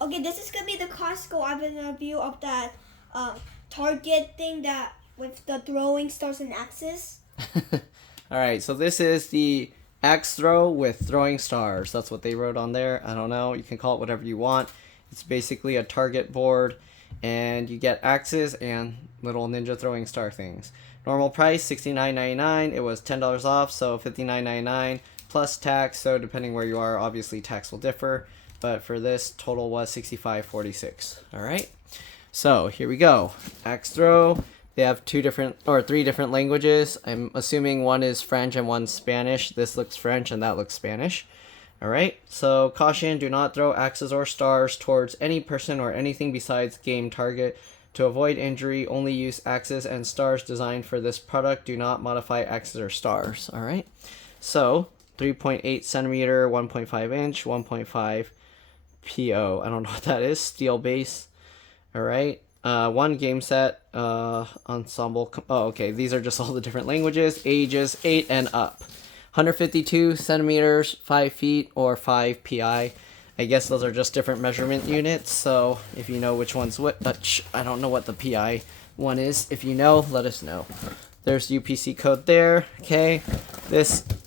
Okay, this is gonna be the Costco. I've been a review of that Target thing that with the throwing stars and axes. Alright, so this is the axe throw with throwing stars. That's what they wrote on there. I don't know. You can call it whatever you want. It's basically a target board, and you get axes and little ninja throwing star things. Normal price $69.99. It was $10 off, so $59.99 plus tax. So depending where you are, obviously tax will differ. But for this, total was $65.46. Alright, so here we go. Axe throw. They have three different languages. I'm assuming one is French and one's Spanish. This looks French and that looks Spanish. Alright, so caution, do not throw axes or stars towards any person or anything besides game target. To avoid injury, only use axes and stars designed for this product. Do not modify axes or stars. Alright, so 3.8 centimeter, 1.5 inch, 1.5 PO. I don't know what that is. Steel base. Alright. One game set. Ensemble. Oh, okay. These are just all the different languages. Ages 8 and up. 152 centimeters, 5 feet, or 5 PI. I guess those are just different measurement units. So if you know which one's what, I don't know what the PI one is. If you know, let us know. There's UPC code there. Okay.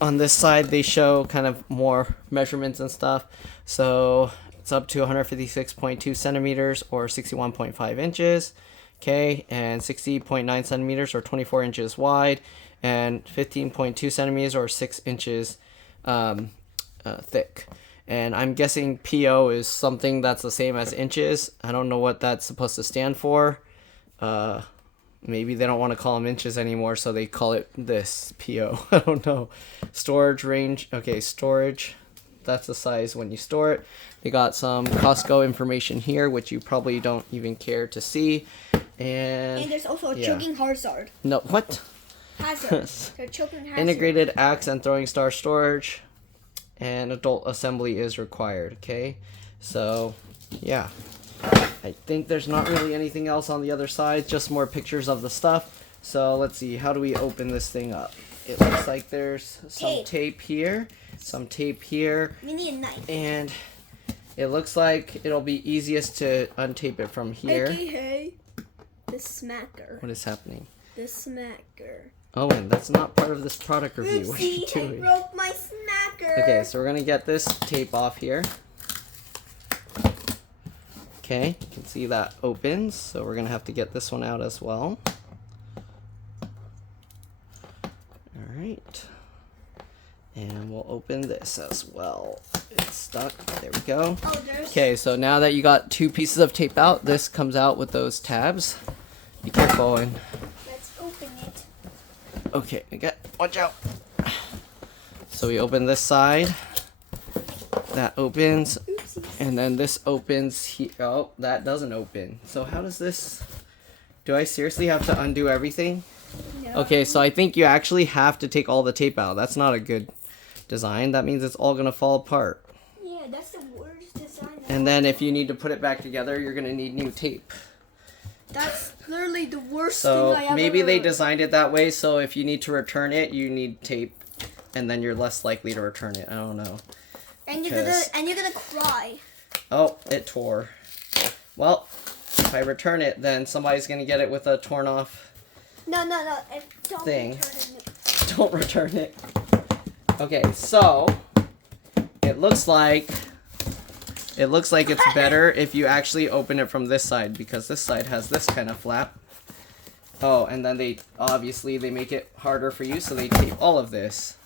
On this side, they show kind of more measurements and stuff. So it's up to 156.2 centimeters or 61.5 inches. Okay, and 60.9 centimeters or 24 inches wide, and 15.2 centimeters or 6 inches thick. And I'm guessing PO is something that's the same as inches. I don't know what that's supposed to stand for. Maybe they don't want to call them inches anymore, so they call it this, PO. I don't know. Storage range. Okay, storage. That's the size when you store it. They got some Costco information here, which you probably don't even care to see. And there's also a choking hazard. No, what? Hazard. They're choking hazard. Integrated axe and throwing star storage. And adult assembly is required, okay? So, yeah. I think there's not really anything else on the other side, just more pictures of the stuff. So, let's see. How do we open this thing up? It looks like there's some tape here. Some tape here. We need a knife. And it looks like it'll be easiest to untape it from here. Hey. The smacker. What is happening? The smacker. Owen, that's not part of this product review. Oopsie, what are you doing? I broke my smacker. Okay, so we're going to get this tape off here. Okay, you can see that opens. So we're going to have to get this one out as well. Alright. And we'll open this as well. It's stuck. There we go. Oh, okay, so now that you got two pieces of tape out, this comes out with those tabs. Be careful, Owen. Let's open it. Okay, watch out. So we open this side. That opens. Oopsies. And then this opens here. Oh, that doesn't open. So how does this... Do I seriously have to undo everything? No. Okay, so I think you actually have to take all the tape out. That's not a good design. That means it's all going to fall apart. Yeah, that's the worst design. And then if you need to put it back together, you're going to need new tape. That's literally the worst So thing I ever maybe they heard. designed it that way, so if you need to return it, you need tape, and then you're less likely to return it. I don't know. And you're gonna cry. Oh, it tore. Well, if I return it, then somebody's going to get it with a torn off No. Don't thing. return it. Don't return it. Okay, so it looks like it's better if you actually open it from this side, because this side has this kind of flap. Oh, and then they make it harder for you, so they tape all of this.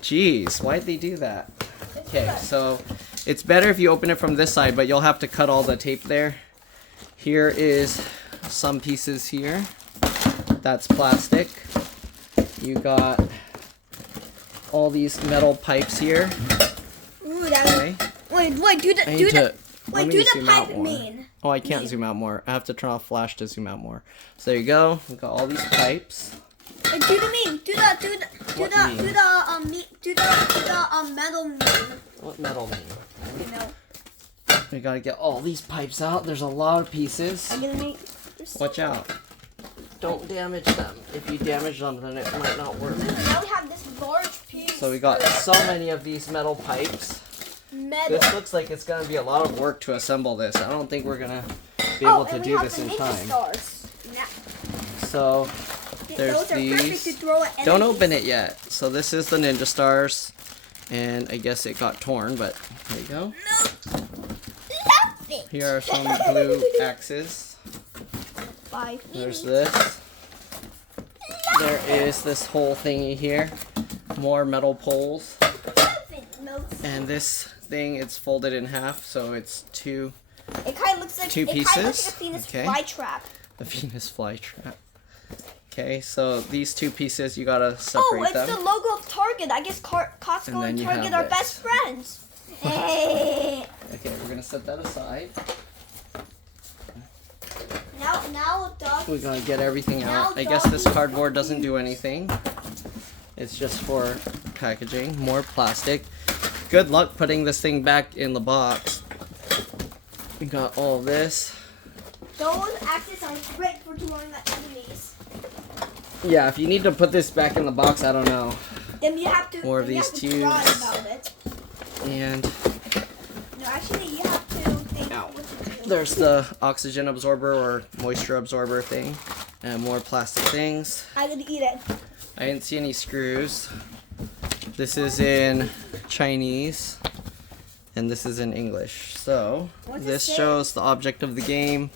Jeez, why'd they do that? Okay, so it's better if you open it from this side, but you'll have to cut all the tape there. Here is some pieces here. That's plastic. You got all these metal pipes here. Ooh, that Okay. Wait, do the pipe mean? Oh, I can't zoom out more. I have to turn off flash to zoom out more. So there you go. We've got all these pipes. Wait, do the metal mean. What metal mean? You know. We gotta get all these pipes out. There's a lot of pieces. I'm gonna make. Watch out. Don't damage them. If you damage them, then it might not work. Now we have this large piece. So we got so many of these metal pipes. metal. This looks like it's gonna be a lot of work to assemble this. I don't think we're gonna be able to do this in time. Stars. So there's Those are perfect to these. throw at Don't enemies. open it yet. So this is the ninja stars, and I guess it got torn, but there you go. Love it. Here are some blue axes. Bye. There's this. There is this whole thingy here. More metal poles. And this thing, it's folded in half, so it's two. It kind of looks like Two It kind of looks pieces. like a Venus Okay. flytrap. A Venus flytrap. Okay, so these two pieces, you gotta separate Oh, it's them. the logo of Target. I guess Costco And then and you Target have are this. best friends. Hey. Okay, we're gonna set that aside. Now, dog. We're gonna get everything Now out. I guess this cardboard doesn't do anything. It's just for packaging. More plastic. Good luck putting this thing back in the box. We got all of this. Those axes are great for throwing at enemies. Yeah, if you need to put this back in the box, I don't know. Then you have to. More of then you these have to draw tubes. about it. And No, actually, you have to think Ow. what to do. there's the oxygen absorber or moisture absorber thing. And more plastic things. I'm gonna eat it. I didn't see any screws. This is in Chinese. And this is in English. So, What's it this say? shows the object of the game.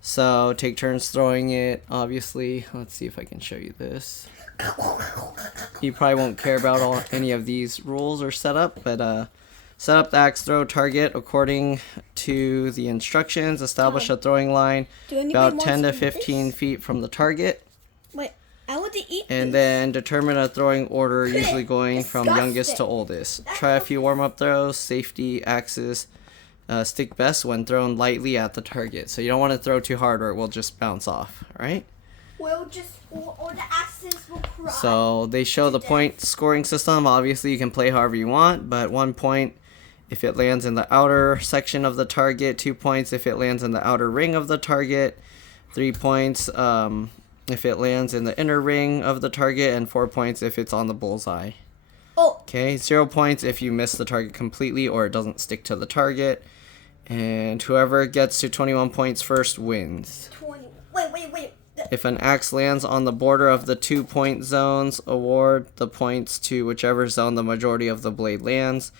So, take turns throwing it, obviously. Let's see if I can show you this. You probably won't care about any of these rules or setup, but set up the axe throw target according to the instructions. Establish a throwing line Do anybody about want 10 to some of this? 15 feet from the target. Wait, I want to eat And this. then determine a throwing order, usually going from Disgusting. youngest to oldest. Try a few warm-up throws. Safety axes stick best when thrown lightly at the target. So you don't want to throw too hard or it will just bounce off, alright? We'll just, or the axes will cry. So they show the point scoring system. Obviously you can play however you want, but 1 point if it lands in the outer section of the target, 2 points if it lands in the outer ring of the target, 3 points if it lands in the inner ring of the target, and 4 points if it's on the bullseye. Oh, Okay, 0 points if you miss the target completely or it doesn't stick to the target. And whoever gets to 21 points first wins. 20. Wait. If an axe lands on the border of the 2-point zones, award the points to whichever zone the majority of the blade lands.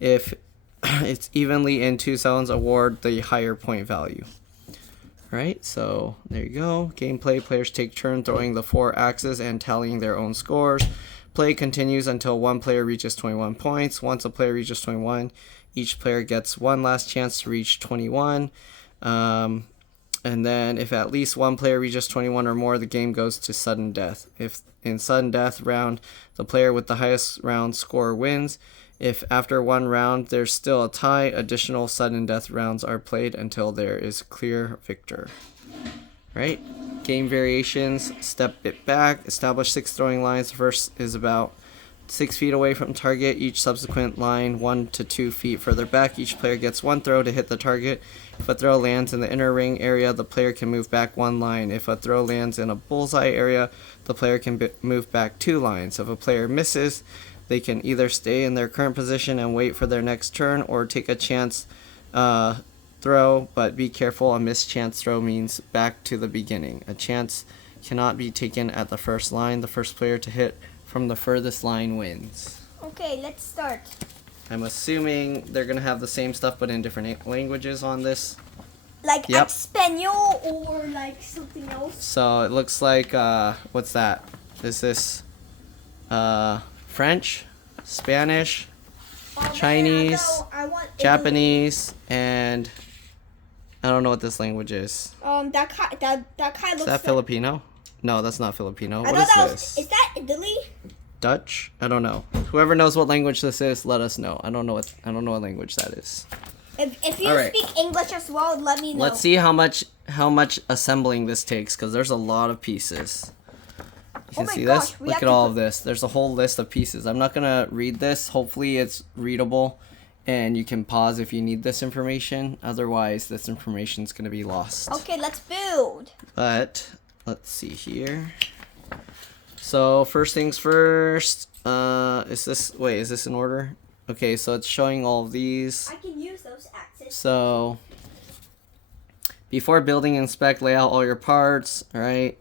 If it's evenly in 2 zones, award the higher point value. Right, so there you go. Gameplay, players take turn throwing the 4 axes and tallying their own scores. Play continues until one player reaches 21 points. Once a player reaches 21, each player gets one last chance to reach 21. And then if at least one player reaches 21 or more, the game goes to sudden death. If in sudden death round, the player with the highest round score wins. If after one round there's still a tie, additional sudden death rounds are played until there is clear victor. Right? Game variations, step it back, establish 6 throwing lines. The first is about 6 feet away from target. Each subsequent line 1 to 2 feet further back. Each player gets 1 throw to hit the target. If a throw lands in the inner ring area, the player can move back 1 line. If a throw lands in a bullseye area, the player can move back 2 lines. If a player misses, they can either stay in their current position and wait for their next turn or take a chance throw, but be careful, a missed chance throw means back to the beginning. A chance cannot be taken at the first line. The first player to hit from the furthest line wins. okay, let's start. I'm assuming they're going to have the same stuff but in different languages on this. Like Yep. Espanol or like something else. So it looks like, what's that? Is this French, Spanish, Chinese, I want Italy. Japanese, and I don't know what this language is. That kind Is looks that like, Filipino? No, that's not Filipino. I What thought is that this? was. Is that Italy? Dutch? I don't know. Whoever knows what language this is, let us know. I don't know what language that is. If you All right. speak English as well, let me know. Let's see how much assembling this takes, because there's a lot of pieces. You can my see gosh, this? we Look have at to all put- of this. There's a whole list of pieces. I'm not gonna read this. Hopefully it's readable and you can pause if you need this information. Otherwise this information's gonna be lost. Okay, let's build. But let's see here. So first things first, is this in order? Okay, so it's showing all of these. I can use those axes. So before building, inspect, lay out all your parts. All right,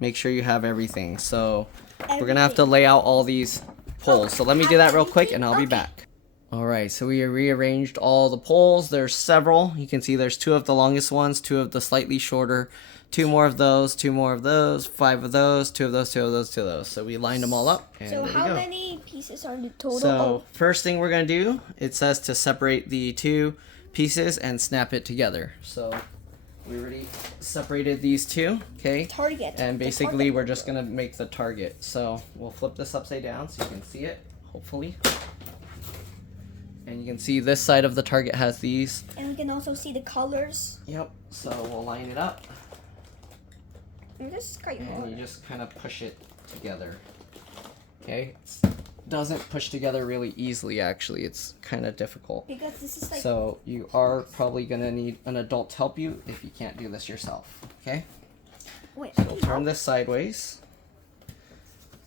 make sure you have everything. So we're gonna have to lay out all these poles. So let me do that real quick, and I'll be back. All right, so we rearranged all the poles. There's several. You can see there's 2 of the longest ones, 2 of the slightly shorter, 2 more of those, 2 more of those, 5 of those, 2 of those, 2 of those, 2 of those. So we lined them all up, and So there we how go. many pieces are the total? So first thing we're gonna do, it says to separate the 2 pieces and snap it together. So we already separated these 2, okay? Target. And basically we're just gonna make the target. So we'll flip this upside down so you can see it, hopefully. And you can see this side of the target has these. And we can also see the colors. Yep, so we'll line it up. And this is quite And hard. you just kind of push it together. Okay? Doesn't push together really easily, actually. It's kind of difficult. Because this is like... So you are probably going to need an adult to help you if you can't do this yourself. Okay? Wait, So we'll turn this sideways.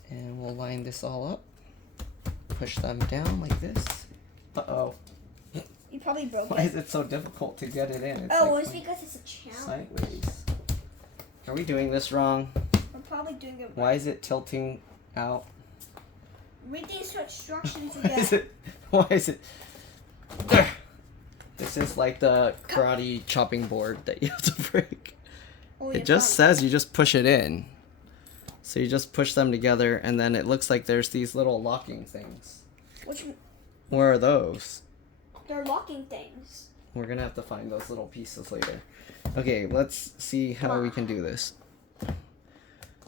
And we'll line this all up. Push them down like this. Uh-oh. You probably broke Why it. is it so difficult to get it in? It's Oh, like it's because it's a challenge. sideways. Are we doing this wrong? We're probably doing it Why is it tilting out? Read the instructions Why is again. it? Why is it? This is like the karate chopping board that you have to break. Oh, It just says you just push it in. So you just push them together, and then it looks like there's these little locking things. Which... Where are those? They're locking things. We're gonna have to find those little pieces later. Okay, let's see how we can do this.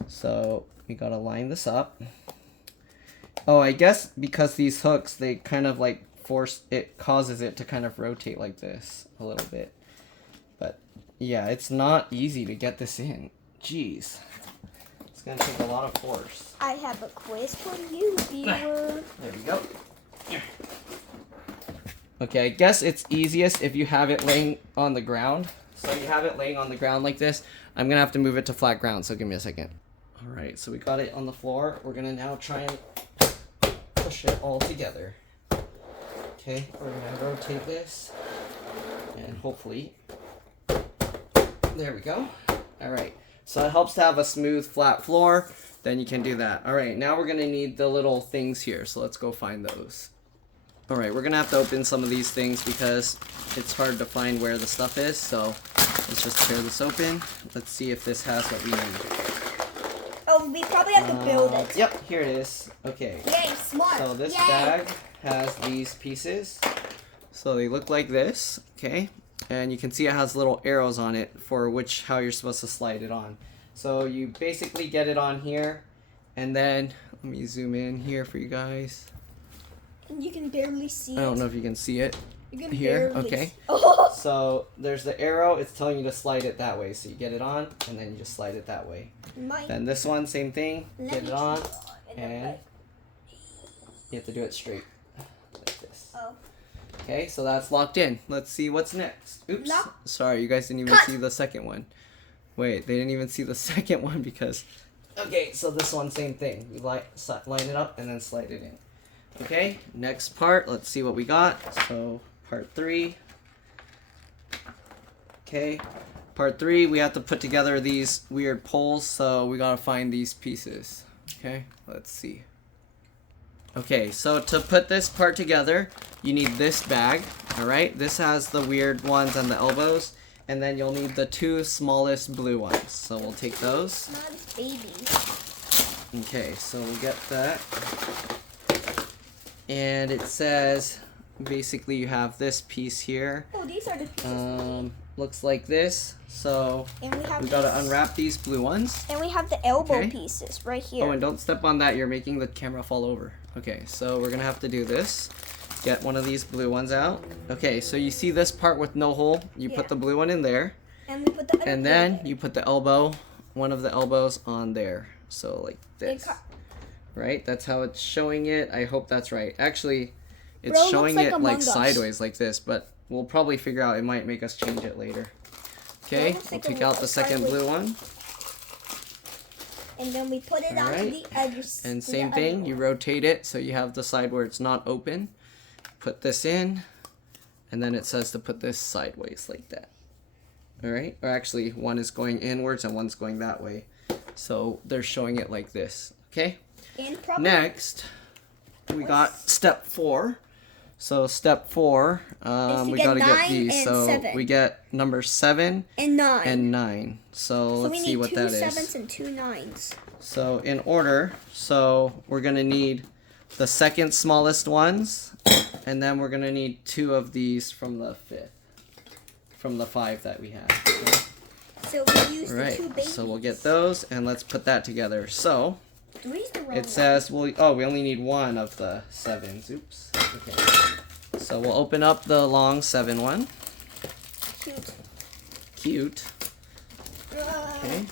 So we gotta line this up. Oh, I guess because these hooks, they kind of like causes it to kind of rotate like this a little bit. But yeah, it's not easy to get this in. Jeez. It's gonna take a lot of force. I have a quiz for you, viewer. There we go. Okay, I guess it's easiest if you have it laying on the ground. So you have it laying on the ground like this. I'm gonna have to move it to flat ground, so give me a second. All right, so we got it on the floor. We're gonna now try and push it all together. Okay, we're gonna rotate this, and hopefully, there we go. All right, so it helps to have a smooth, flat floor. Then you can do that. All right, now we're gonna need the little things here, so let's go find those. All right, we're gonna have to open some of these things because it's hard to find where the stuff is, so let's just tear this open. Let's see if this has what we need. Oh, we probably have to build it. Yep, here it is. Okay. Yay, smart. So this Yay. bag has these pieces. So they look like this, okay? And you can see it has little arrows on it for how you're supposed to slide it on. So you basically get it on here, and then, let me zoom in here for you guys. And you can barely see it. I don't know if you can see it. You can Here, barely okay. see- Oh. So there's the arrow, it's telling you to slide it that way. So you get it on, and then you just slide it that way. Then this one, same thing, get it on, and you have to do it straight, like this. Oh. Okay, so that's locked in. Let's see what's next. Oops, Lock. sorry, you guys didn't even Cut. see the second one. Wait, they didn't even see the second one because... Okay, so this one, same thing. We line it up and then slide it in. Okay, next part, let's see what we got. So, part 3. Okay, part 3, we have to put together these weird poles, so we gotta find these pieces. Okay, let's see. Okay, so to put this part together, you need this bag, alright? This has the weird ones and the elbows, and then you'll need the 2 smallest blue ones. So we'll take those. Smallest baby. Okay, so we'll get that. And it says, basically you have this piece here. Oh, these are the pieces. Looks like this. So And we gotta these- unwrap these blue ones. And we have the elbow Okay. pieces right here. Oh, and don't step on that. You're making the camera fall over. Okay, so we're gonna have to do this. Get one of these blue ones out. Okay, so you see this part with no hole. You Yeah. put the blue one in there. And we put the other And blue then there. you put the elbow, one of the elbows on there. So like this. Right? That's how it's showing it. I hope that's right. Actually, it's Bro, it showing looks it like Among like Us. sideways like this, but we'll probably figure out it might make us change it later. Okay, looks we'll like take a out the second sideways. blue one. And then we put it onto Alright. the other And the same other thing, you one. rotate it so you have the side where it's not open. put this in, and then it says to put this sideways like that. All right, or actually one is going inwards and one's going that way. So they're showing it like this, okay? And probably Next, we got step 4. So step 4, we gotta get these. So 7. we get number 7 and 9. and 9. So let's see what that is. We need 2 7s and 2 9s. So in order, so we're gonna need the second smallest ones, and then we're gonna need 2 of these from the 5 that we have. Okay? So we use the 2 babies. So we'll get those, and let's put that together. So the it says we only need 1 of the 7s. Oops. Okay. So we'll open up the long 7 one. Cute. Okay.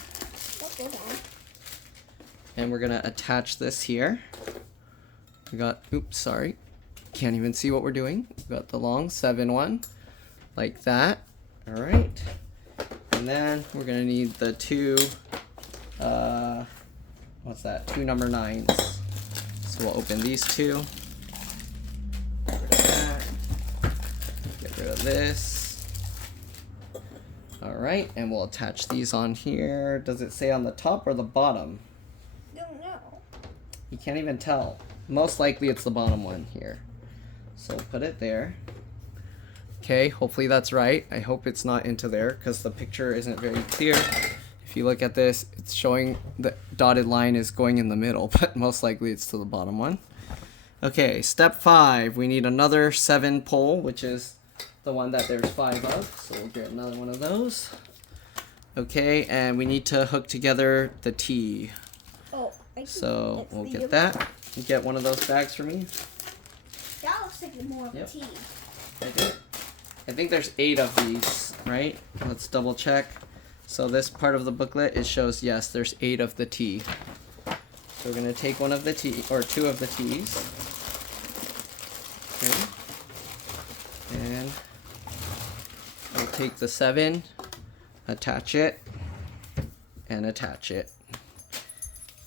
And we're gonna attach this here. We got, oops, sorry. Can't even see what we're doing. We got the long 7 one, like that. All right. And then we're gonna need the 2, what's that? 2 number 9s. So we'll open these 2. Get rid of that. Get rid of this. All right, and we'll attach these on here. Does it say on the top or the bottom? Don't know. You can't even tell. Most likely it's the bottom one here. So we'll put it there. Okay, hopefully that's right. I hope it's not into there because the picture isn't very clear. If you look at this, it's showing the dotted line is going in the middle, but most likely it's to the bottom one. Okay, step 5. We need another 7 pole, which is the one that there's 5 of. So we'll get another one of those. Okay, and we need to hook together the T. Oh, so we'll get that. You get one of those bags for me? That looks like more of a T. I think there's 8 of these, right? Let's double check. So this part of the booklet, it shows, yes, there's 8 of the T. So we're gonna take one of the T, or 2 of the T's. Okay. And we'll take the 7, attach it, and attach it.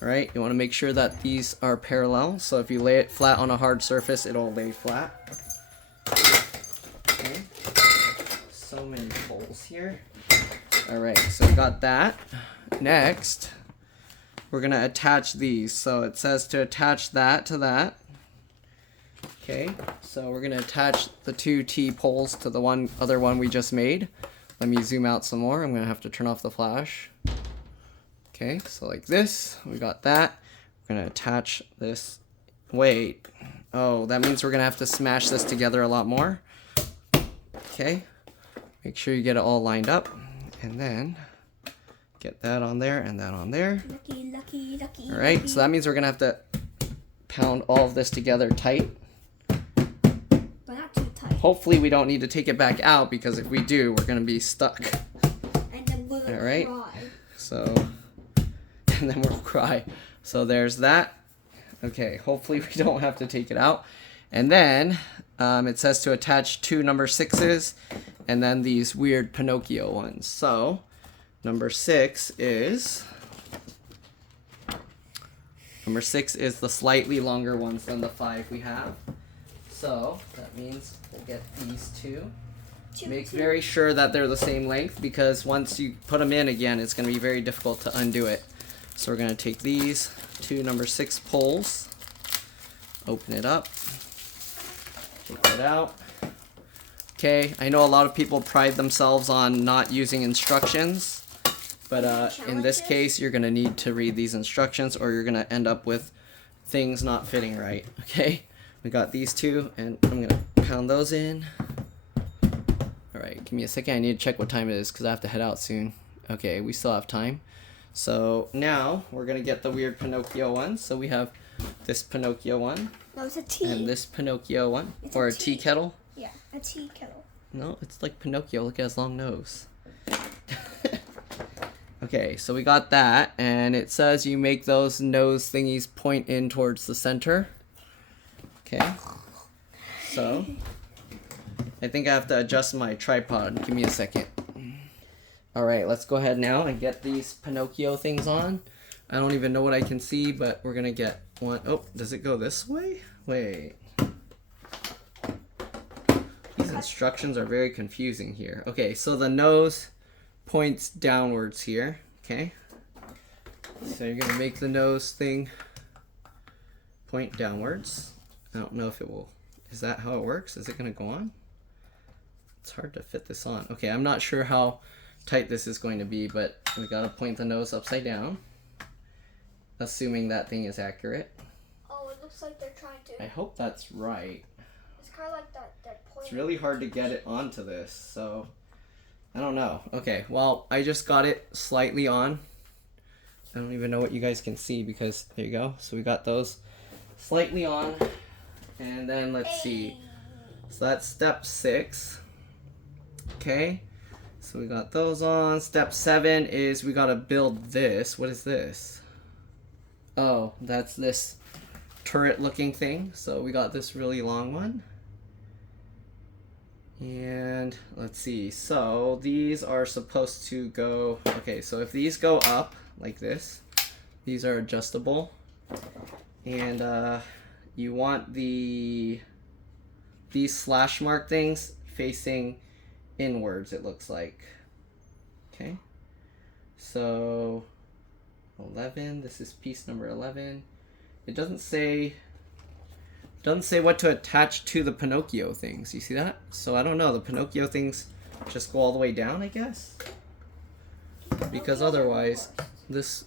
All right, you wanna make sure that these are parallel. So if you lay it flat on a hard surface, it'll lay flat. Okay. So many poles here. All right, so we got that. Next, we're gonna attach these. So it says to attach that to that. Okay, so we're gonna attach the 2 T poles to the other one we just made. Let me zoom out some more. I'm gonna have to turn off the flash. Okay, so like this, we got that. We're gonna attach this. Wait, oh, that means we're gonna have to smash this together a lot more. Okay, make sure you get it all lined up. And then get that on there and that on there. Lucky. All right, so that means we're gonna have to pound all of this together tight. But not too tight. Hopefully we don't need to take it back out because if we do, we're gonna be stuck. And then we'll cry. So, and then we'll cry. So there's that. Okay, hopefully we don't have to take it out. And then it says to attach 2 number 6s. And then these weird Pinocchio ones. So, number 6 is the slightly longer ones than the 5 we have. So, that means we'll get these 2. Make very sure that they're the same length because once you put them in again, it's going to be very difficult to undo it. So, we're going to take these 2 number 6 poles, open it up, take it out. Okay, I know a lot of people pride themselves on not using instructions, but in this case, you're going to need to read these instructions or you're going to end up with things not fitting right, okay? We got these 2, and I'm going to pound those in. All right, give me a second. I need to check what time it is because I have to head out soon. Okay, we still have time. So now we're going to get the weird Pinocchio one. So we have this Pinocchio one. No, it's a tea. And this Pinocchio one. It's or a a tea kettle. Yeah, a tea kettle. No, it's like Pinocchio. Look at his long nose. Okay, so we got that, and it says you make those nose thingies point in towards the center. Okay. So, I think I have to adjust my tripod. Give me a second. Alright, let's go ahead now and get these Pinocchio things on. I don't even know what I can see, but we're gonna get one. Oh, does it go this way? Wait. instructions are very confusing here. Okay, so the nose points downwards here. Okay. So you're gonna make the nose thing point downwards. I don't know if it will. Is that how it works? Is it gonna go on? It's hard to fit this on. Okay, I'm not sure how tight this is going to be, but we gotta point the nose upside down. Assuming that thing is accurate. Oh, it looks like they're trying to. I hope that's right. It's kind of like that point. It's really hard to get it onto this, so I don't know. Okay, well, I just got it slightly on. I don't even know what you guys can see because there you go. So we got those slightly on, and then let's see. So that's step 6. Okay, so we got those on. Step 7 is we gotta build this. What is this? Oh, that's this turret looking thing. So we got this really long one. And let's see, so these are supposed to go, okay, so if these go up like this, these are adjustable, and you want these slash mark things facing inwards, it looks like. Okay, so 11, this is piece number 11. It doesn't say what to attach to the Pinocchio things. You see that? So I don't know. The Pinocchio things just go all the way down, I guess. Because otherwise this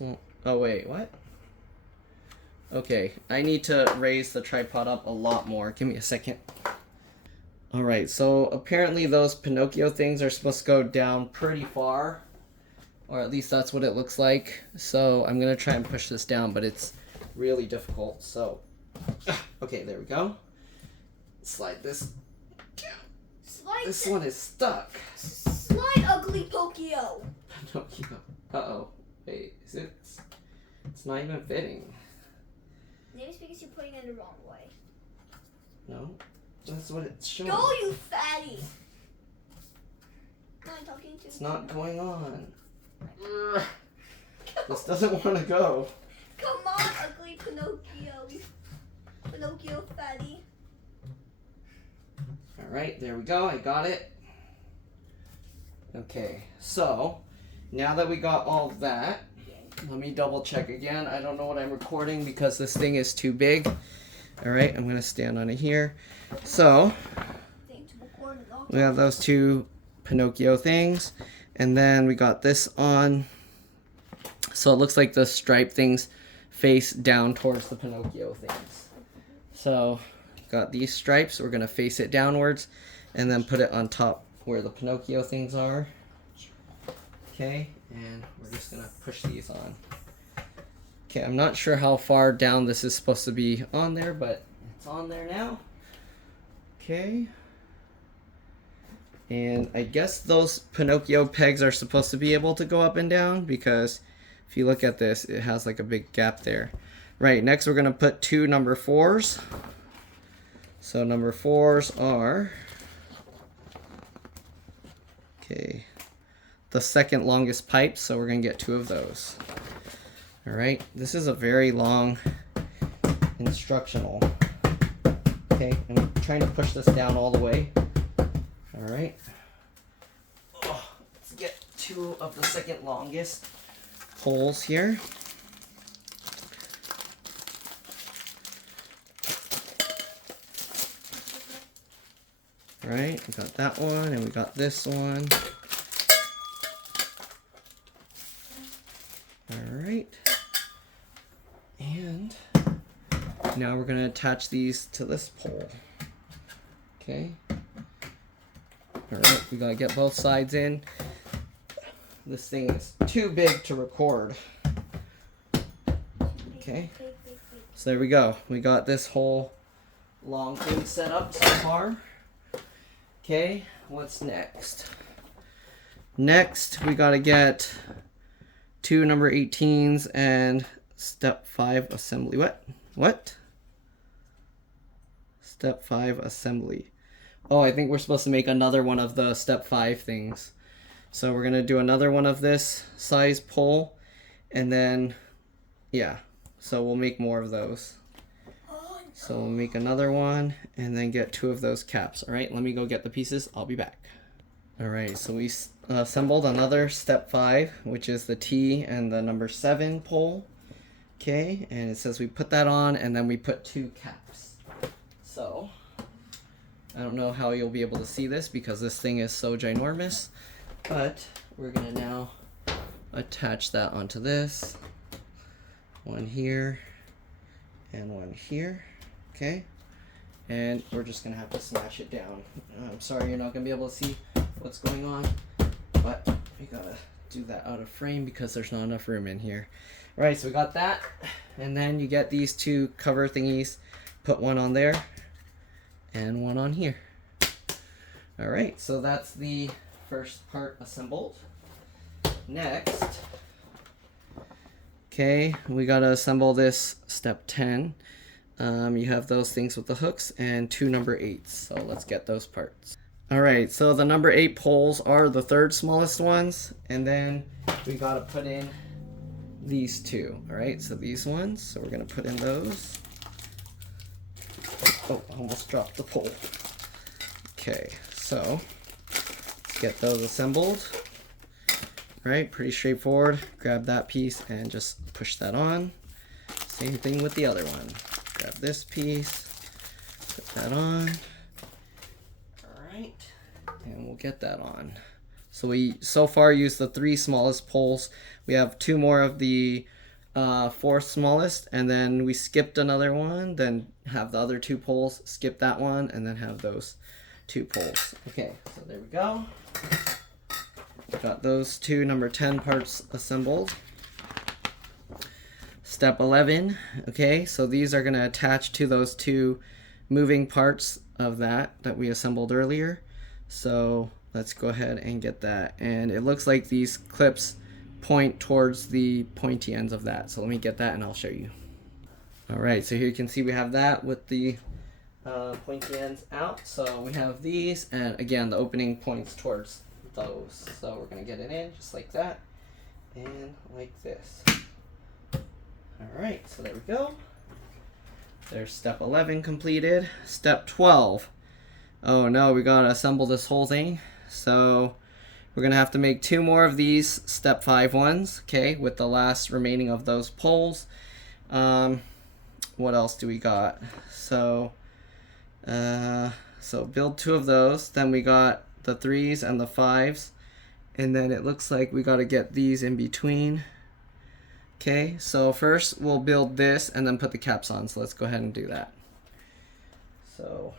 won't. Oh wait, what? Okay, I need to raise the tripod up a lot more. Give me a second. All right, so apparently those Pinocchio things are supposed to go down pretty far, or at least that's what it looks like. So I'm gonna try and push this down, but it's really difficult. So. Okay, there we go. Slide this down. This one is stuck. Slide, ugly Pinocchio. Pinocchio. Uh-oh. Wait, is it? It's not even fitting. Maybe it's because you're putting it the wrong way. No, that's what it's showing. Go, you fatty. Who am I talking to? It's not going on. This doesn't want to go. Come on, ugly Pinocchio. Pinocchio fatty. Alright, there we go. I got it. Okay, so now that we got all of that, let me double check again. I don't know what I'm recording because this thing is too big. Alright, I'm going to stand on it here. So, we have those two Pinocchio things, and then we got this on. So it looks like the stripe things face down towards the Pinocchio things. So, got these stripes, we're going to face it downwards and then put it on top where the Pinocchio things are. Okay, and we're just going to push these on. Okay, I'm not sure how far down this is supposed to be on there, but it's on there now. Okay. And I guess those Pinocchio pegs are supposed to be able to go up and down because if you look at this, it has like a big gap there. Right, next we're going to put 2 number 4s. So number 4s are, okay, the second longest pipe, so we're going to get 2 of those. Alright, this is a very long instructional. Okay, I'm trying to push this down all the way. Alright. Oh, let's get 2 of the second longest holes here. Right, we got that one, and we got this one. Alright. And now we're going to attach these to this pole. Okay. Alright, we got to get both sides in. This thing is too big to record. Okay. So there we go. We got this whole long thing set up so far. Okay, what's next? Next, we gotta get 2 number 18s and step 5 assembly. What? Step 5 assembly. Oh, I think we're supposed to make another one of the step 5 things. So we're gonna do another one of this size pole, and then, yeah. So we'll make more of those. Oh So we'll make another one and then get 2 of those caps. All right, let me go get the pieces. I'll be back. All right, so we assembled another step 5, which is the T and the number 7 pole. Okay, and it says we put that on and then we put 2 caps. So I don't know how you'll be able to see this because this thing is so ginormous, but we're gonna now attach that onto this. One here and one here. Okay, and we're just gonna have to smash it down. I'm sorry you're not gonna be able to see what's going on, but we gotta do that out of frame because there's not enough room in here. All right, so we got that, and then you get these 2 cover thingies. Put one on there and one on here. All right, so that's the first part assembled. Next, okay, we gotta assemble this step 10. You have those things with the hooks and 2 number 8s, so let's get those parts. All right, so the number 8 poles are the 3rd smallest ones, and then we gotta put in these 2. All right, so these ones, so we're gonna put in those. Oh, I almost dropped the pole. Okay, so let's get those assembled. All right, pretty straightforward. Grab that piece and just push that on. Same thing with the other one. Grab this piece, put that on. Alright, and we'll get that on. So we so far used the 3 smallest poles. We have 2 more of the 4th smallest, and then we skipped another one, then have the other 2 poles, skip that one, and then have those 2 poles. Okay, so there we go. Got those 2 number 10 parts assembled. Step 11, okay, so these are going to attach to those 2 moving parts of that we assembled earlier. So let's go ahead and get that. And it looks like these clips point towards the pointy ends of that. So let me get that and I'll show you. All right, so here you can see we have that with the pointy ends out. So we have these, and again, the opening points towards those. So we're going to get it in just like that and like this. All right, so there we go. There's step 11 completed. Step 12. Oh no, we gotta assemble this whole thing. So we're gonna have to make 2 more of these step 5 ones, okay, with the last remaining of those poles. What else do we got? So build 2 of those. Then we got the 3s and the 5s, and then it looks like we gotta get these in between. Okay, so first we'll build this and then put the caps on. So let's go ahead and do that. So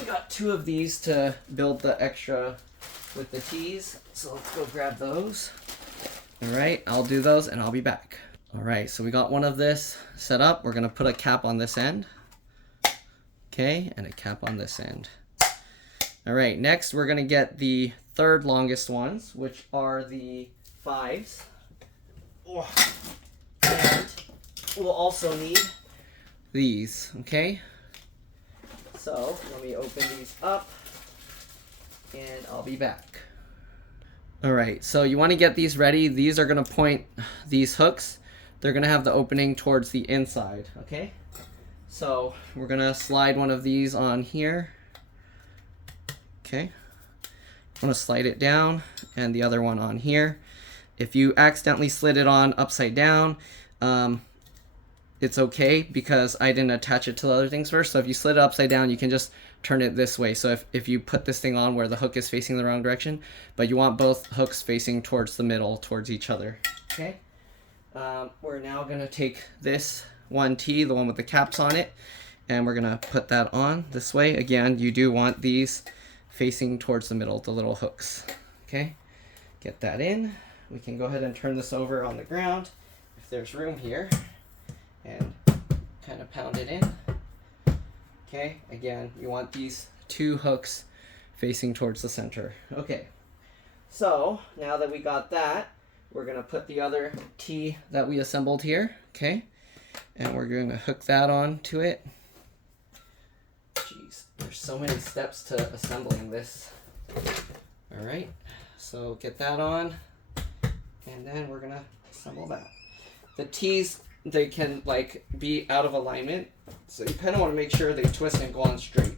we got 2 of these to build the extra with the T's. So let's go grab those. All right, I'll do those and I'll be back. All right, so we got one of this set up. We're gonna put a cap on this end. Okay, and a cap on this end. All right, next we're gonna get the 3rd longest ones, which are the 5s. And we'll also need these, okay? So let me open these up and I'll be back. All right, so you want to get these ready. These are going to point, these hooks, they're going to have the opening towards the inside, okay? So we're going to slide one of these on here. Okay. I'm going to slide it down and the other one on here. If you accidentally slid it on upside down, it's okay because I didn't attach it to the other things first. So if you slid it upside down, you can just turn it this way. So if you put this thing on where the hook is facing the wrong direction, but you want both hooks facing towards the middle, towards each other. Okay. We're now going to take this 1T, the one with the caps on it, and we're going to put that on this way. Again, you do want these facing towards the middle, the little hooks. Okay. Get that in. We can go ahead and turn this over on the ground if there's room here and kind of pound it in. Okay, again, you want these 2 hooks facing towards the center. Okay, so now that we got that, we're going to put the other T that we assembled here, okay, and we're going to hook that on to it. Jeez, there's so many steps to assembling this. All right, so get that on. And then we're going to assemble that. The T's they can like be out of alignment. So you kind of want to make sure they twist and go on straight.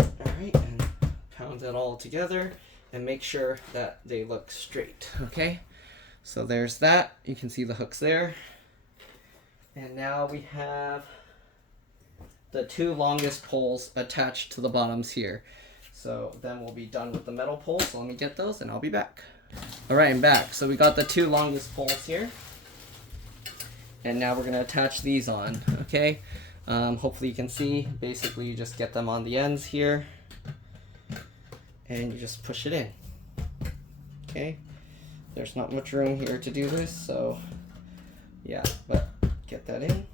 Alright, and pound it all together and make sure that they look straight. Okay, so there's that. You can see the hooks there. And now we have the 2 longest poles attached to the bottoms here. So then we'll be done with the metal poles. So let me get those and I'll be back. Alright, I'm back. So we got the 2 longest poles here. And now we're going to attach these on. Okay, hopefully you can see. Basically you just get them on the ends here. And you just push it in. Okay, there's not much room here to do this. So yeah, but get that in.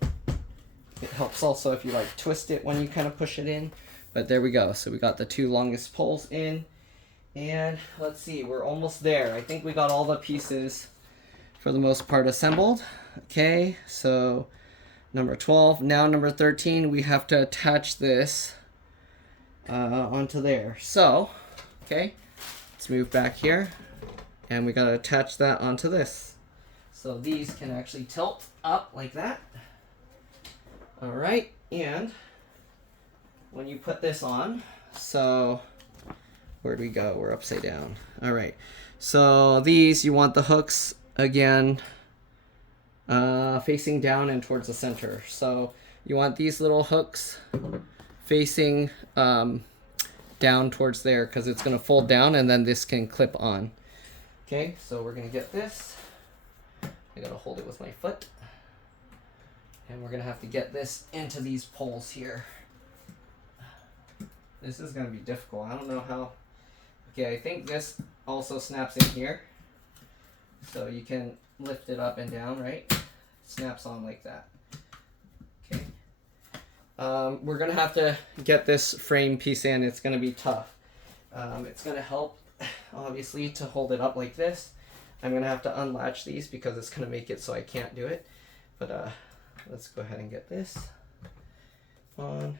It helps also if you like twist it when you kind of push it in. But there we go. So we got the 2 longest poles in. And let's see, we're almost there. I think we got all the pieces for the most part assembled. Okay, so number 12. Now number 13, we have to attach this onto there. So, okay, let's move back here. And we got to attach that onto this. So these can actually tilt up like that. All right, and when you put this on, so where'd we go? We're upside down. All right, so these, you want the hooks again facing down and towards the center. So you want these little hooks facing down towards there because it's going to fold down and then this can clip on. Okay, so we're going to get this. I got to hold it with my foot. And we're going to have to get this into these poles here. This is going to be difficult. I don't know how. Okay, I think this also snaps in here. So you can lift it up and down, right? It snaps on like that. Okay. We're going to have to get this frame piece in. It's going to be tough. It's going to help, obviously, to hold it up like this. I'm going to have to unlatch these because it's going to make it so I can't do it. But let's go ahead and get this on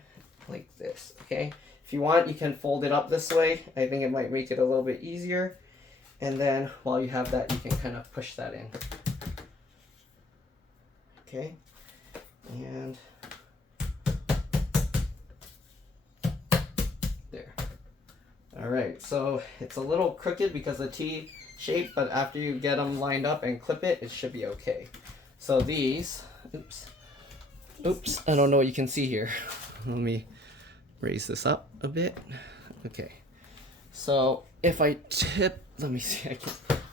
like this, okay? If you want, you can fold it up this way. I think it might make it a little bit easier. And then while you have that, you can kind of push that in. Okay, and there. All right, so it's a little crooked because of the T shape, but after you get them lined up and clip it, it should be okay. So these, oops, I don't know what you can see here. Let me raise this up a bit. Okay, so if I tip, let me see, I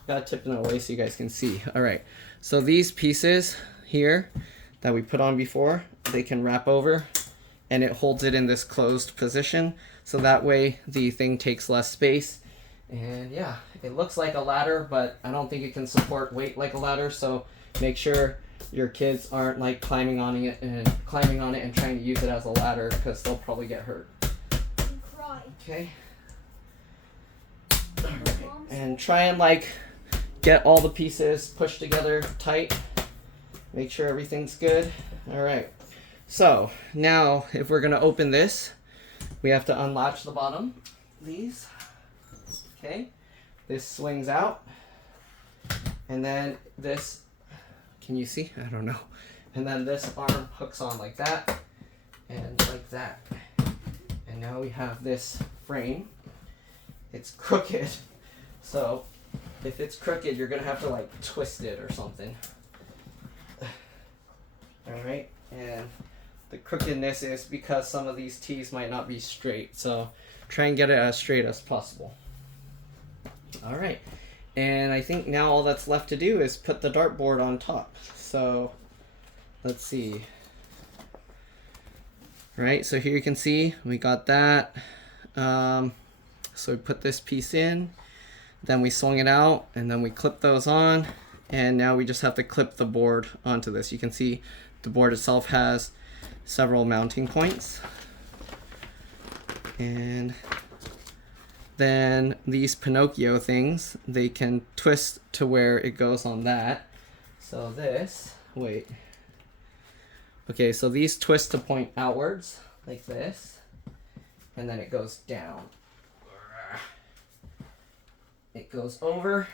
gotta tip in a way so you guys can see. All right, so these pieces here that we put on before, they can wrap over and it holds it in this closed position. So that way the thing takes less space. And yeah, it looks like a ladder, but I don't think it can support weight like a ladder. So make sure your kids aren't like climbing on it and trying to use it as a ladder because they'll probably get hurt. And cry. Okay. All right. And try and like get all the pieces pushed together tight. Make sure everything's good. All right. So now if we're gonna open this, we have to unlatch the bottom. These. Okay. This swings out. And then this, can you see? I don't know. And then this arm hooks on like that and like that. And now we have this frame. It's crooked. So if it's crooked, you're gonna have to like twist it or something. All right. And the crookedness is because some of these T's might not be straight. So try and get it as straight as possible. All right. And I think now all that's left to do is put the dartboard on top. So let's see. Right, so here you can see we got that. So we put this piece in, then we swung it out, and then we clip those on, and now we just have to clip the board onto this. You can see the board itself has several mounting points. And then these Pinocchio things, they can twist to where it goes on that. So this, wait. Okay, so these twist to point outwards like this, and then it goes down. It goes over,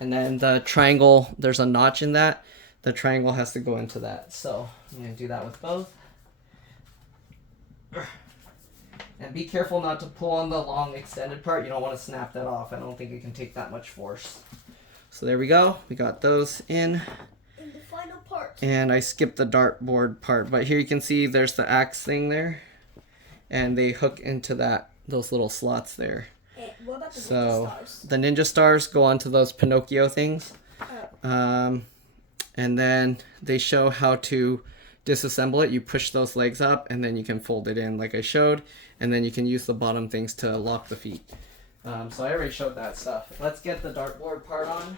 and then the triangle, there's a notch in that. the triangle has to go into that. So I'm going to do that with both. And be careful not to pull on the long extended part. You don't want to snap that off. I don't think it can take that much force. So there we go. We got those in. And the final part. And I skipped the dartboard part. But here you can see there's the axe thing there. And they hook into those little slots there. And what about the ninja stars? The ninja stars go onto those Pinocchio things. Oh. And then they show how to disassemble it. You push those legs up and then you can fold it in like I showed, and then you can use the bottom things to lock the feet. So I already showed that stuff. Let's get the dartboard part on.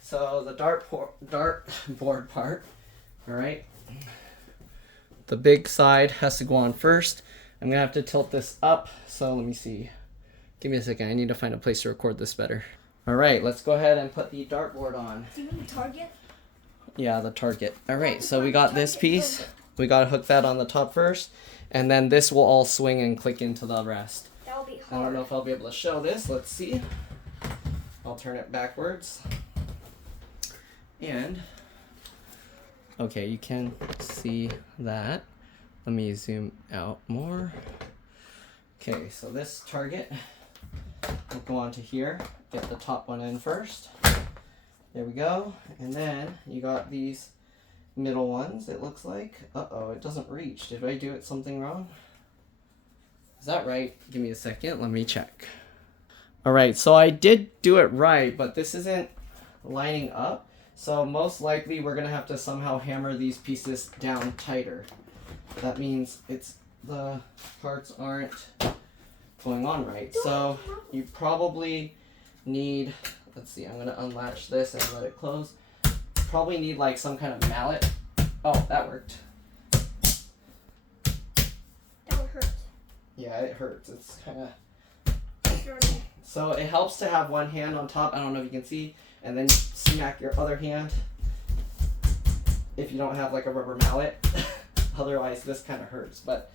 So the dartboard part, all right, the big side has to go on first. I'm gonna have to tilt this up, so let me see. Give me a second, I need to find a place to record this better. All right, let's go ahead and put the dartboard on. Do you mean the target? Yeah, the target. All right, so we got this piece. We got to hook that on the top first, and then this will all swing and click into the rest. That will be hard. I don't know if I'll be able to show this. Let's see. I'll turn it backwards. And, okay, you can see that. Let me zoom out more. Okay, so this target will go onto here. Get the top one in first. There we go. And then you got these middle ones, it looks like. Uh-oh, it doesn't reach. Did I do it something wrong? Is that right? Give me a second. Let me check. All right, so I did do it right, but this isn't lining up. So most likely we're going to have to somehow hammer these pieces down tighter. That means the parts aren't going on right. So you probably need, let's see, I'm going to unlatch this and let it close. Probably need like some kind of mallet. Oh, that worked. That would hurt. Yeah, it hurts. It's kind of... So it helps to have one hand on top, I don't know if you can see, and then smack your other hand if you don't have like a rubber mallet. Otherwise this kind of hurts, but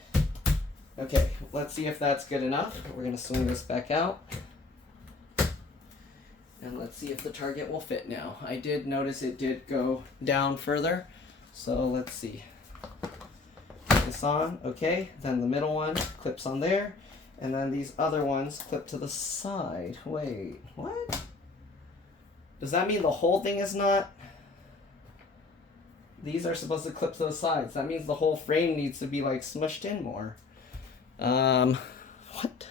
okay, let's see if that's good enough. We're going to swing this back out. And let's see if the target will fit now. I did notice it did go down further. So let's see. Put this on, okay. Then the middle one clips on there. And then these other ones clip to the side. Wait, what? Does that mean the whole thing is not? These are supposed to clip to the sides. That means the whole frame needs to be like smushed in more. What?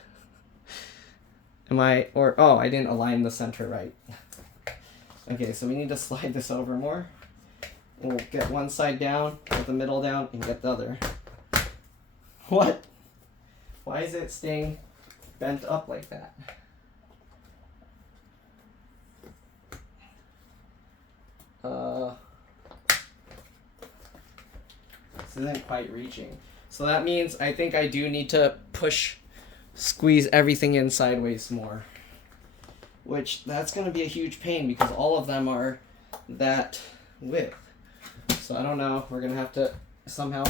Oh, I didn't align the center right. Okay, so we need to slide this over more. We'll get one side down, get the middle down, and get the other. What? Why is it staying bent up like that? This isn't quite reaching. So that means I think I do need to squeeze everything in sideways more, which that's going to be a huge pain because all of them are that width. So I don't know, we're going to have to somehow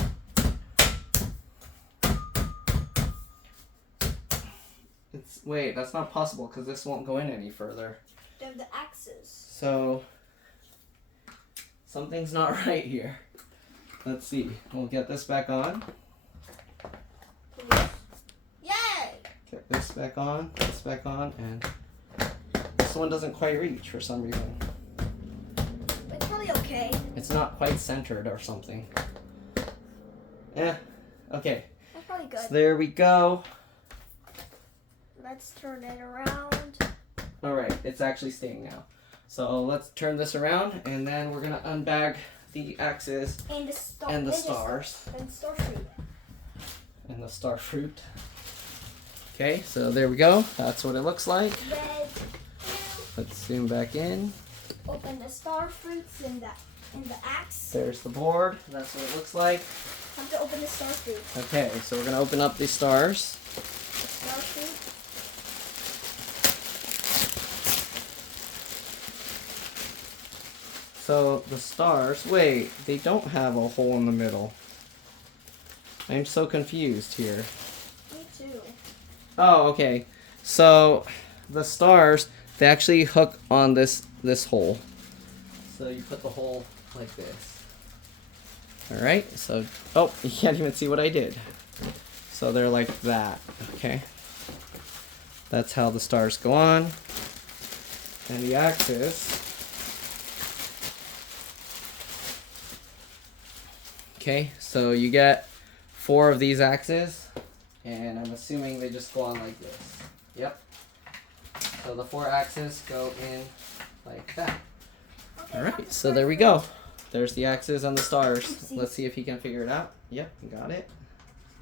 wait, that's not possible because this won't go in any further. They have the axes. So something's not right here. Let's see. We'll get this back on. Yay! Get this back on, and this one doesn't quite reach for some reason. It's probably okay. It's not quite centered or something. Okay. That's probably good. So there we go. Let's turn it around. Alright, it's actually staying now. So let's turn this around, and then we're going to unbag the axes and the stars. And the star fruit. And the star fruit. Okay, so there we go. That's what it looks like. Red. Let's zoom back in. Open the star fruits in the axe. There's the board. That's what it looks like. Have to open the star fruit. Okay, so we're going to open up the stars. The star fruit. So the stars, wait, they don't have a hole in the middle. I'm so confused here. Me too. Oh, okay. So the stars, they actually hook on this hole. So you put the hole like this. Alright, so, oh, you can't even see what I did. So they're like that, okay? That's how the stars go on. And the axis. Okay, so you get 4 of these axes, and I'm assuming they just go on like this. Yep. So the 4 axes go in like that. Okay, Alright, so there we go. There's the axes and the stars. Oopsie. Let's see if he can figure it out. Yep, you got it.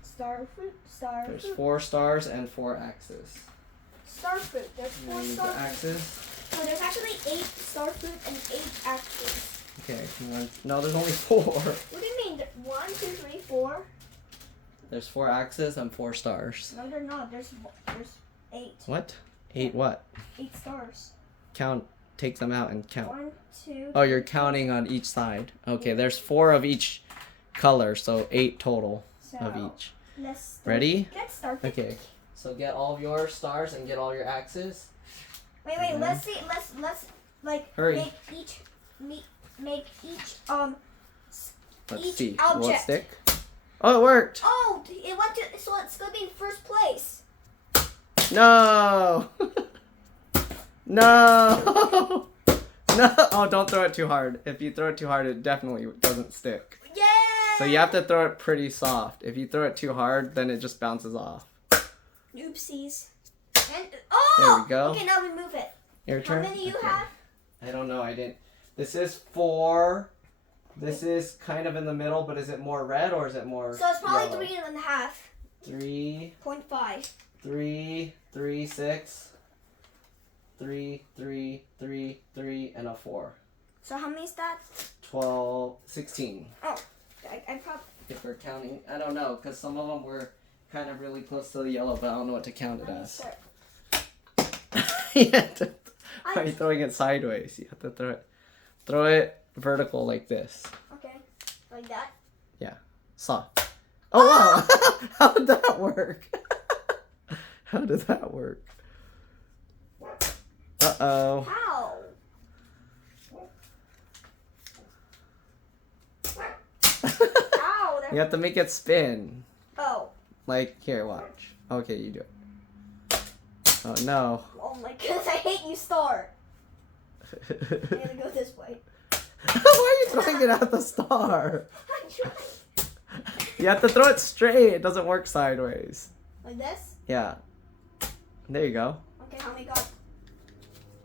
Star fruit, star There's fruit. 4 stars and 4 axes. Star fruit. There's 4 And star the fruit. axes. No, there's actually 8 star fruit and 8 axes. Okay, no, there's only 4. What do you mean? 1, 2, 3, 4? There's 4 axes and 4 stars. No, they're not. There's 8. What? 8 what? 8 stars. Count, take them out and count. 1, 2. Oh, you're counting on each side. Okay, there's 4 of each color, so 8 total of So, each. let's start. Ready? Get started. Okay, so get all of your stars and get all your axes. Wait. Mhm. Let's see. Let's like Hurry. make each Let's Each see. Will it object. stick? Oh, it worked! Oh, it went to. So it's gonna be in first place. No! No! No! Oh, don't throw it too hard. If you throw it too hard, it definitely doesn't stick. Yeah. So you have to throw it pretty soft. If you throw it too hard, then it just bounces off. Oopsies. And oh. There we go. Okay, now we move it. Your turn? How many you Okay. have? I don't know. I didn't. This is 4. This is kind of in the middle, but is it more red or is it more So it's probably yellow? 3.5. 3, 0.5. 3, 6, 3, 3, 3, 3, and a 4. So how many is that? 12, 16. Oh, I probably. If we're counting, I don't know, because some of them were kind of really close to the yellow, but I don't know what to count it Let me as. start. You have to, are you throwing it sideways? You have to throw it vertical like this. Okay, like that. Soft. Oh wow! How did that work? How did that work? Uh-oh. How? Ow! You have to make it spin. Oh. Like, here, watch. Okay, you do it. Oh no. Oh my goodness! I hate you, Star. I'm gonna go this way. Why are you throwing it at the star? I'm trying. You have to throw it straight. It doesn't work sideways. Like this? Yeah. There you go. Okay, how many got?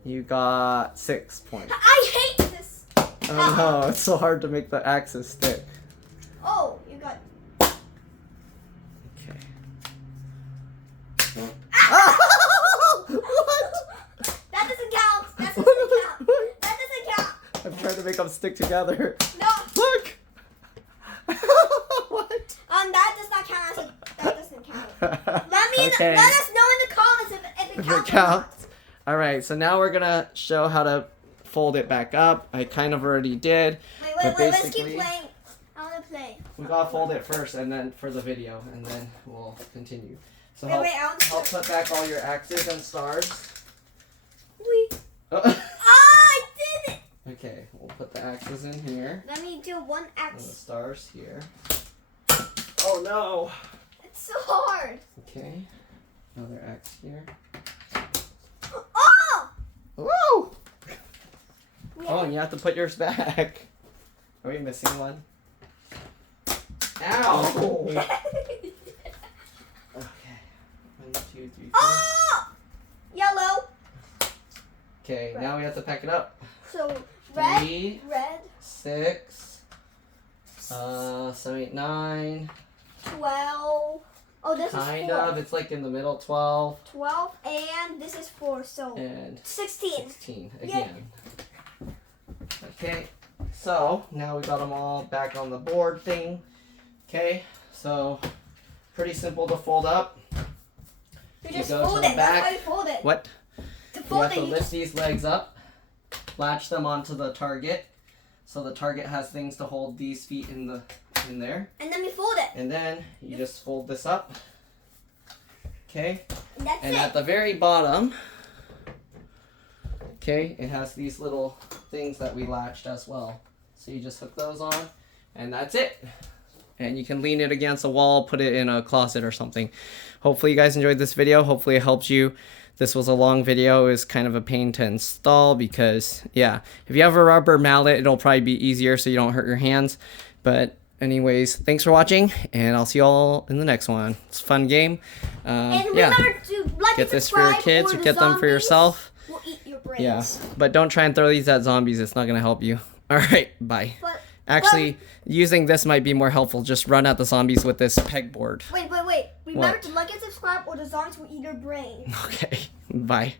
You got 6 points. I hate this. Oh no, it's so hard to make the axis stick. Oh, you got. Okay. Oh. What? That doesn't count. That doesn't count. That doesn't count. I'm trying to make them stick together. No. Look! What? That does not count as a. That doesn't count. Okay. Let us know in the comments if it If counts. it counts. Alright, so now we're gonna show how to fold it back up. I kind of already did. Wait, But let's keep basically- playing. I wanna play. We gotta fold it first and then for the video, and then we'll continue. So Wait, I want to. help put back all your axes and stars. Wait. Oh. I did it. Okay, we'll put the axes in here. Let me do one And the axe. stars here. Oh no! It's so hard. Okay, another axe here. Oh! Woo! Yeah. Oh, and you have to put yours back. Are we missing one? Ow! Okay. 1, 2, 3, 4. Oh! Yellow. Okay, now we have to pack it up. So red, 3, red, 6, 7, 8, 9. 12. Oh, this Kind is 4. of. It's like in the middle. 12 12, and this is 4, so and 16. 16 again. Okay, so now we got them all back on the board thing. Okay, so pretty simple to fold up. You You just go to fold the it. back. That's how you fold it. What? To You fold have it, to you lift just, these legs up, latch them onto the target, so the target has things to hold these feet in there, and then we fold it. and then you just fold this up. Okay, And that's and it. at the very bottom, okay, it has these little things that we latched as well. So you just hook those on, and that's it. And you can lean it against a wall, put it in a closet or something. Hopefully you guys enjoyed this video. Hopefully it helped you. This was a long video. It was kind of a pain to install because, yeah, if you have a rubber mallet, it'll probably be easier so you don't hurt your hands. But anyways, thanks for watching, and I'll see you all in the next one. It's a fun game. And remember to like get and this for your kids or get them for yourself. Will eat your brains. Yeah, but don't try and throw these at zombies. It's not going to help you. All right, bye. Actually, using this might be more helpful. Just run at the zombies with this pegboard. Wait. Remember to like and subscribe or the zombies will eat your brain. Okay, bye.